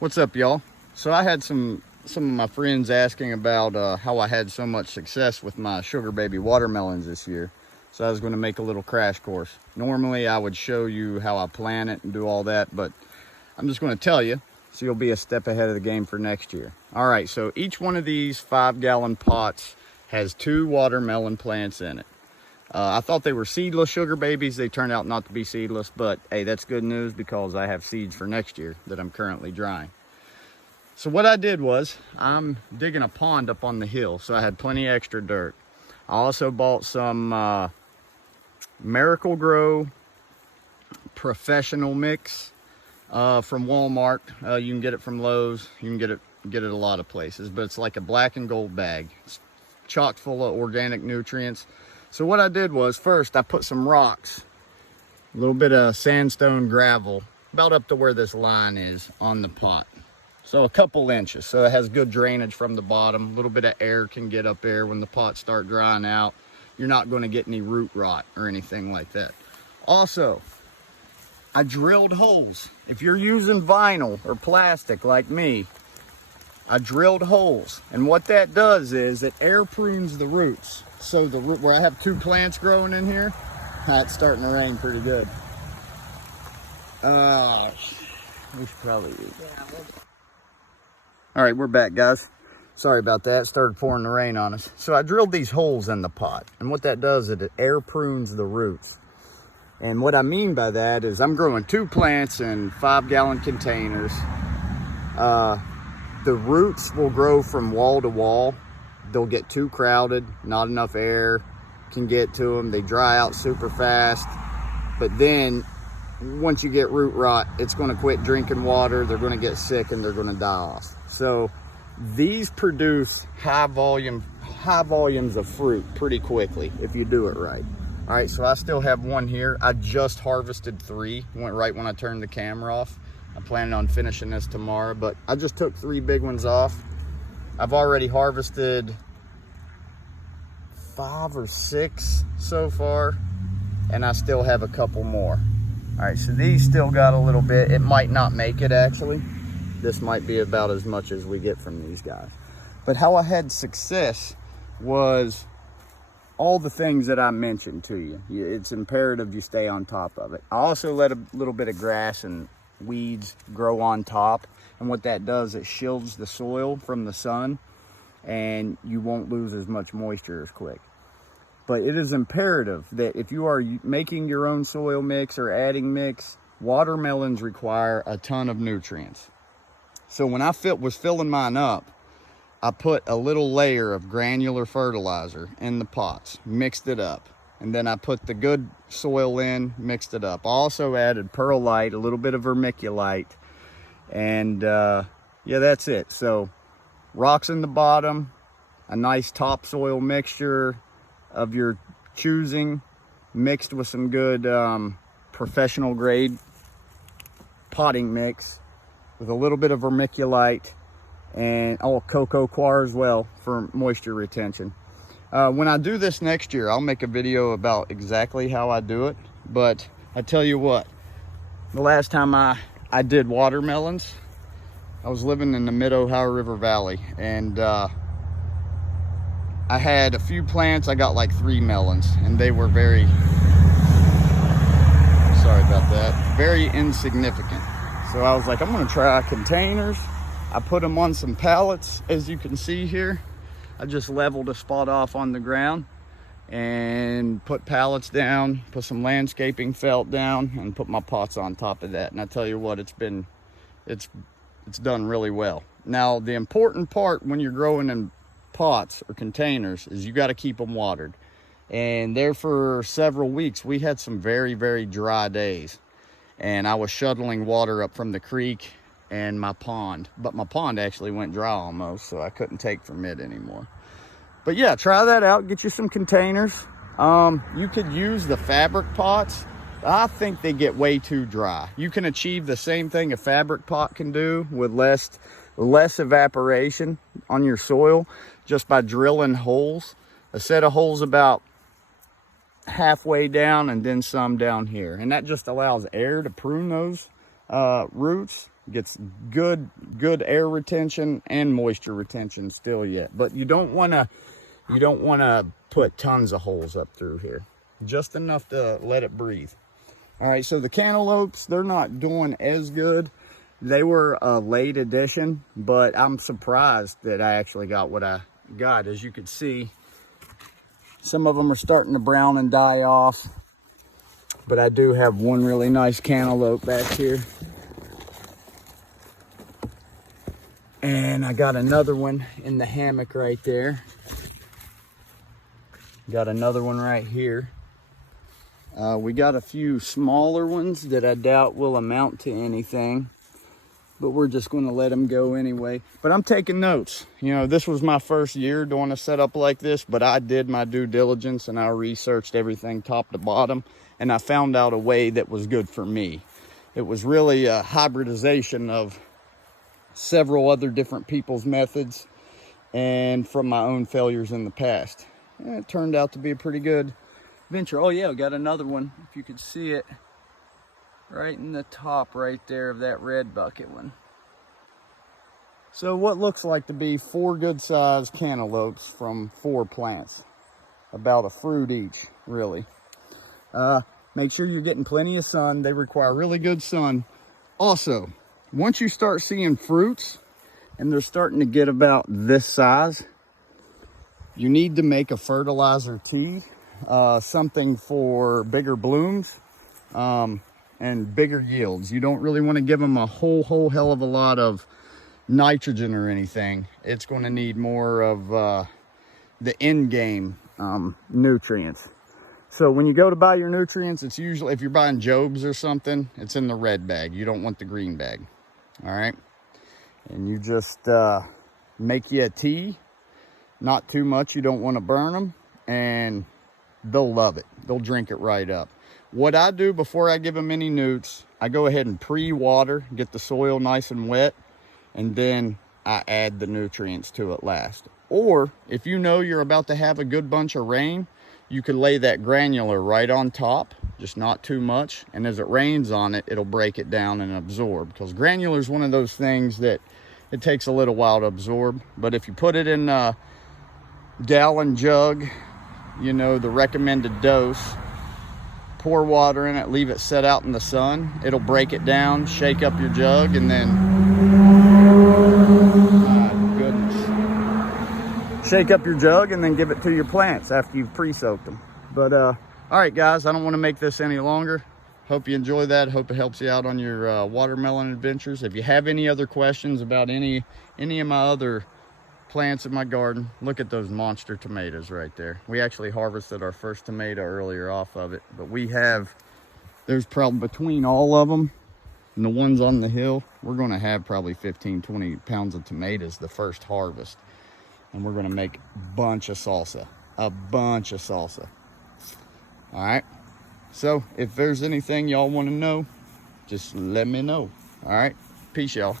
What's up, y'all? So I had some of my friends asking about how I had so much success with my sugar baby watermelons this year. So I was going to make a little crash course. Normally I would show you how I plant it and do all that, but I'm just going to tell you so you'll be a step ahead of the game for next year. All right, so each one of these 5-gallon pots has 2 watermelon plants in it. I thought they were seedless sugar babies. They turned out not to be seedless, but hey, that's good news because I have seeds for next year that I'm currently drying. So what I did was, I'm digging a pond up on the hill, so I had plenty extra dirt. I also bought some Miracle-Gro professional mix from Walmart. You can get it from Lowe's. You can get it a lot of places, but it's like a black and gold bag. It's chock full of organic nutrients. So what I did was, first I put some rocks, a little bit of sandstone gravel, about up to where this line is on the pot. So a couple inches, so it has good drainage from the bottom. A little bit of air can get up there when the pots start drying out. You're not going to get any root rot or anything like that. Also, I drilled holes. If you're using vinyl or plastic like me, I drilled holes. And what that does is it air prunes the roots. So the root, where I have 2 plants growing in here, it's starting to rain pretty good. We should probably eat. All right, we're back, guys. Sorry about that. It started pouring the rain on us. So I drilled these holes in the pot. And what that does is it air prunes the roots. And what I mean by that is I'm growing 2 plants in 5-gallon containers. The roots will grow from wall to wall. They'll get too crowded, not enough air can get to them. They dry out super fast. But then once you get root rot, it's going to quit drinking water. They're going to get sick and they're going to die off. So these produce high volumes of fruit pretty quickly if you do it right. All right, so I still have 1 here. I just harvested 3, went right when I turned the camera off. I'm planning on finishing this tomorrow, but I just took 3 big ones off. I've already harvested 5 or 6 so far, and I still have a couple more. All right, so these still got a little bit. It might not make it, actually. This might be about as much as we get from these guys. But how I had success was all the things that I mentioned to you. It's imperative you stay on top of it. I also let a little bit of grass and weeds grow on top. And what that does, it shields the soil from the sun and you won't lose as much moisture as quick. But it is imperative that if you are making your own soil mix or adding mix, watermelons require a ton of nutrients. So when I was filling mine up, I put a little layer of granular fertilizer in the pots, mixed it up. And then I put the good soil in, mixed it up. I also added perlite, a little bit of vermiculite, and yeah, that's it. So rocks in the bottom, a nice topsoil mixture of your choosing, mixed with some good professional grade potting mix with a little bit of vermiculite and cocoa coir as well for moisture retention. When I do this next year, I'll make a video about exactly how I do it. But I tell you what, the last time I did watermelons, I was living in the mid-Ohio River Valley, and I had a few plants. I got like 3 melons, and they were very, sorry about that, very insignificant. So I was like, I'm gonna try containers. I put them on some pallets, as you can see here. I just leveled a spot off on the ground and put pallets down, put some landscaping felt down, and put my pots on top of that. And I tell you what, it's done really well. Now, the important part when you're growing in pots or containers is you got to keep them watered. And there for several weeks, we had some very, very dry days. And I was shuttling water up from the creek and my pond, but my pond actually went dry almost, so I couldn't take from it anymore. But yeah, try that out. Get you some containers. You could use the fabric pots. I think they get way too dry. You can achieve the same thing a fabric pot can do with less evaporation on your soil just by drilling holes. A set of holes about halfway down and then some down here, and that just allows air to prune those roots. Gets good air retention and moisture retention still yet. But you don't want to put tons of holes up through here. Just enough to let it breathe. All right, so the cantaloupes, they're not doing as good. They were a late addition, but I'm surprised that I actually got what I got. As you can see, some of them are starting to brown and die off, but I do have one really nice cantaloupe back here. And I got another one in the hammock right there. Got another one right here. We got a few smaller ones that I doubt will amount to anything, but we're just going to let them go anyway. But I'm taking notes. You know, this was my first year doing a setup like this, but I did my due diligence and I researched everything top to bottom, and I found out a way that was good for me. It was really a hybridization of several other different people's methods and from my own failures in the past. And it turned out to be a pretty good venture. Oh yeah, we got another one, if you could see it, right in the top right there of that red bucket one. So what looks like to be 4 good sized cantaloupes from 4 plants, about a fruit each, really. Make sure you're getting plenty of sun. They require really good sun. Also, once you start seeing fruits and they're starting to get about this size, you need to make a fertilizer tea, something for bigger blooms and bigger yields. You don't really want to give them a whole hell of a lot of nitrogen or anything. It's going to need more of the end game nutrients. So when you go to buy your nutrients, it's usually, if you're buying Job's or something, it's in the red bag. You don't want the green bag. All right, and you just make you a tea, not too much, you don't want to burn them, and they'll love it. They'll drink it right up. What I do before I give them any nutes, I go ahead and pre-water, get the soil nice and wet, and then I add the nutrients to it last. Or if you know you're about to have a good bunch of rain, you can lay that granular right on top, just not too much, and as it rains on it, it'll break it down and absorb, because granular is one of those things that it takes a little while to absorb. But if you put it in a gallon jug, you know, the recommended dose, pour water in it, leave it set out in the sun, it'll break it down, shake up your jug, and then, my goodness, shake up your jug and then give it to your plants after you've pre-soaked them. But all right guys, I don't want to make this any longer. Hope you enjoy that. Hope it helps you out on your watermelon adventures. If you have any other questions about any of my other plants in my garden, look at those monster tomatoes right there. We actually harvested our first tomato earlier off of it, but there's probably, between all of them and the ones on the hill, we're going to have probably 15-20 pounds of tomatoes the first harvest. And we're going to make a bunch of salsa. All right, so if there's anything y'all want to know, just let me know. All right, peace y'all.